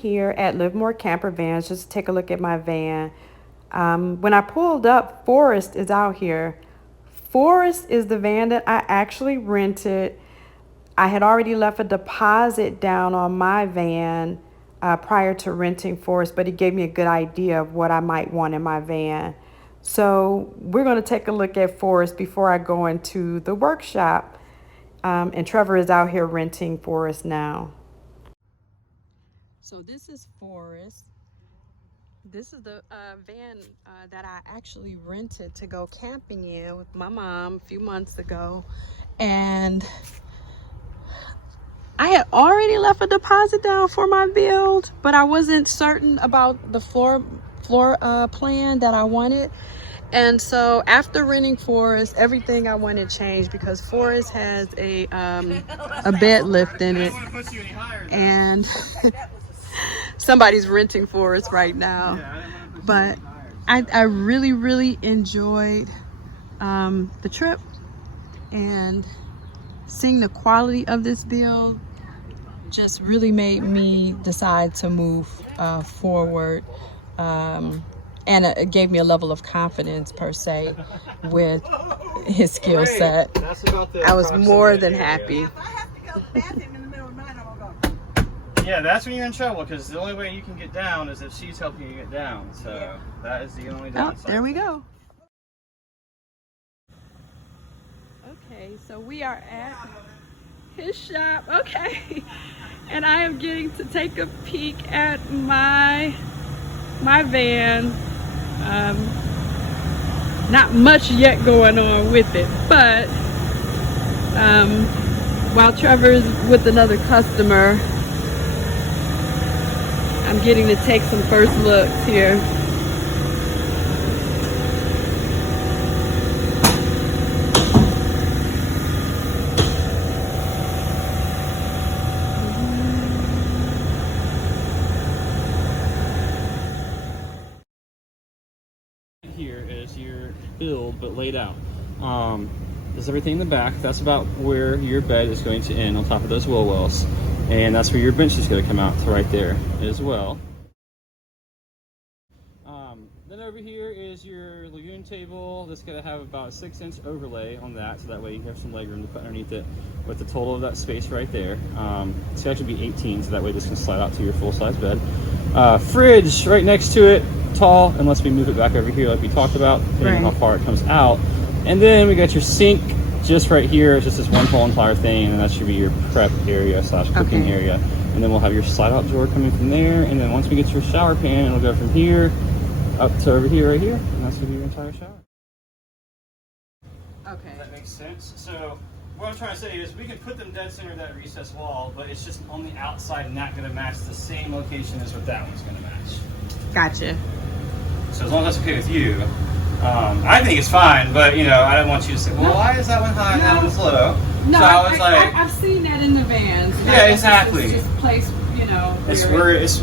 here at Livermore Camper Vans just to take a look at my van. When I pulled up, Forrest is out here. Forrest is the van that I actually rented. I had already left a deposit down on my van prior to renting Forrest, but he gave me a good idea of what I might want in my van. So we're going to take a look at Forrest before I go into the workshop. And Trevor is out here renting Forrest now. So this is Forrest. This is the van that I actually rented to go camping in with my mom a few months ago. And I had already left a deposit down for my build, but I wasn't certain about the floor plan that I wanted. And so after renting Forrest, everything I wanted changed because Forrest has a bed lift in it. And somebody's renting Forrest right now. But I really, really enjoyed the trip, and seeing the quality of this build just really made me decide to move forward. And it gave me a level of confidence per se with his skill set. I was more than happy. Yeah, that's when you're in trouble, because the only way you can get down is if she's helping you get down. So that is the only downside. Oh, there we go. Okay, so we are at his shop. Okay, and I am getting to take a peek at my van. Not much yet going on with it, but while Trevor's with another customer, I'm getting to take some first looks here. Here is your build, but laid out. There's everything in the back. That's about where your bed is going to end on top of those wheel wells. And that's where your bench is going to come out to right there as well. Then over here is your lagoon table. That's going to have about a 6-inch overlay on that, so that way you have some leg room to put underneath it with the total of that space right there. It's actually be 18, so that way this can slide out to your full-size bed. Fridge right next to it, tall, unless we move it back over here like we talked about, depending on how far it comes out. And then we got your sink just right here. It's just this one whole entire thing, and that should be your prep area / cooking area. And then we'll have your slide out drawer coming from there, and then once we get to your shower pan, it'll go from here up to over here, right here, and that's gonna be your entire shower. Okay. Does that make sense? So what I'm trying to say is we can put them dead center of that recessed wall, but it's just on the outside and not gonna match the same location as what that one's gonna match. Gotcha. So as long as that's okay with you, I think it's fine, but you know, I don't want you to say, well, why is that one high and that one's low? No, so I was like, I've seen that in the vans. Yeah, exactly. It's just placed, you know. It's where it's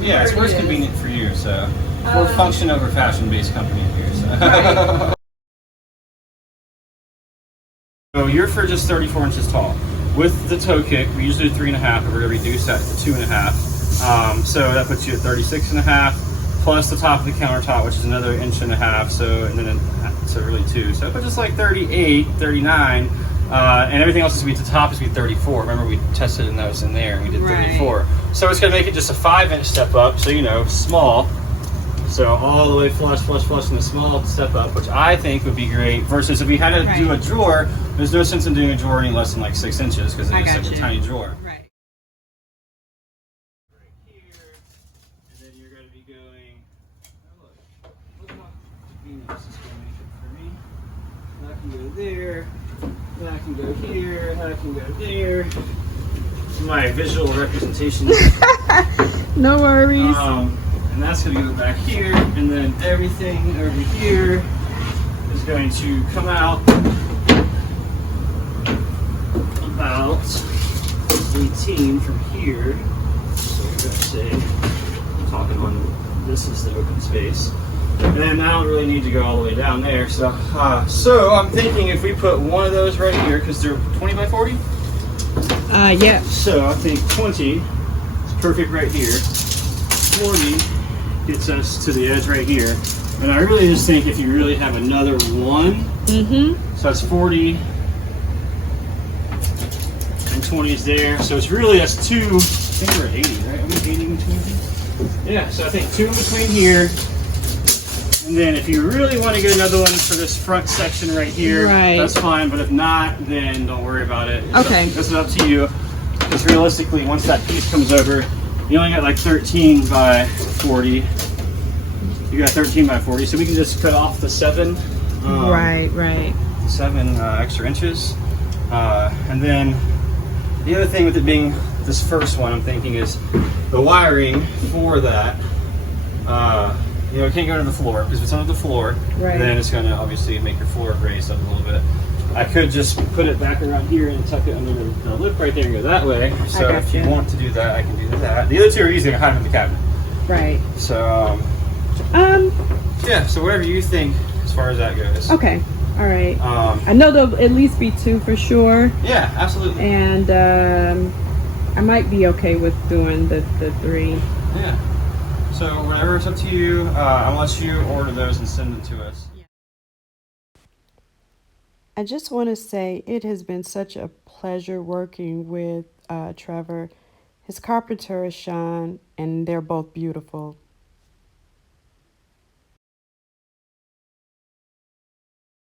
convenient for you. So we're function over fashion-based company here. So. Right. So your fridge is 34 inches tall. With the toe kick, we usually do 3.5, but we're gonna reduce that to 2.5. So that puts you at 36.5. Plus the top of the countertop, which is another 1.5 inches, so and then so really 2. So it puts us like 38, 39, and everything else is gonna be at the top is gonna be 34. Remember we tested in those in there and we did 34. So it's gonna make it just a 5-inch step up, so you know, small. So all the way flush in the small step up, which I think would be great. Versus if we had to do a drawer, there's no sense in doing a drawer any less than like 6 inches because it's like a tiny drawer. Right. That can go there, that can go here, that can go there. My visual representation. No worries. And that's going to go back here, and then everything over here is going to come out about 18 from here. So we're going to say, I'm talking on this is the open space. And then I don't really need to go all the way down there. So I'm thinking if we put one of those right here, because they're 20 by 40? Yeah. So I think 20 is perfect right here. 40 gets us to the edge right here. And I really just think if you really have another one, so that's 40 and 20 is there. So it's really, that's two, I think we're at 80, right? Are we 80 in between? Yeah, so I think two in between here. And then if you really want to get another one for this front section right here, that's fine. But if not, then don't worry about it. Okay. This is up to you. Because realistically, once that piece comes over, you only got like 13 by 40. You got 13 by 40, so we can just cut off the 7. Right. 7 extra inches. And then the other thing with it being this first one, I'm thinking is the wiring for that. You know, it can't go to the floor because if it's under the floor, then it's going to obviously make your floor raise up a little bit. I could just put it back around here and tuck it under the lip right there and go that way. So if you want to do that, I can do that. The other two are easy to hide in the cabinet. Right. So, yeah, so whatever you think as far as that goes. Okay. All right. I know there'll at least be 2 for sure. Yeah, absolutely. And I might be okay with doing the 3. Yeah. So whatever, it's up to you. I'll let you order those and send them to us. I just want to say it has been such a pleasure working with Trevor. His carpenter is Sean, and they're both beautiful.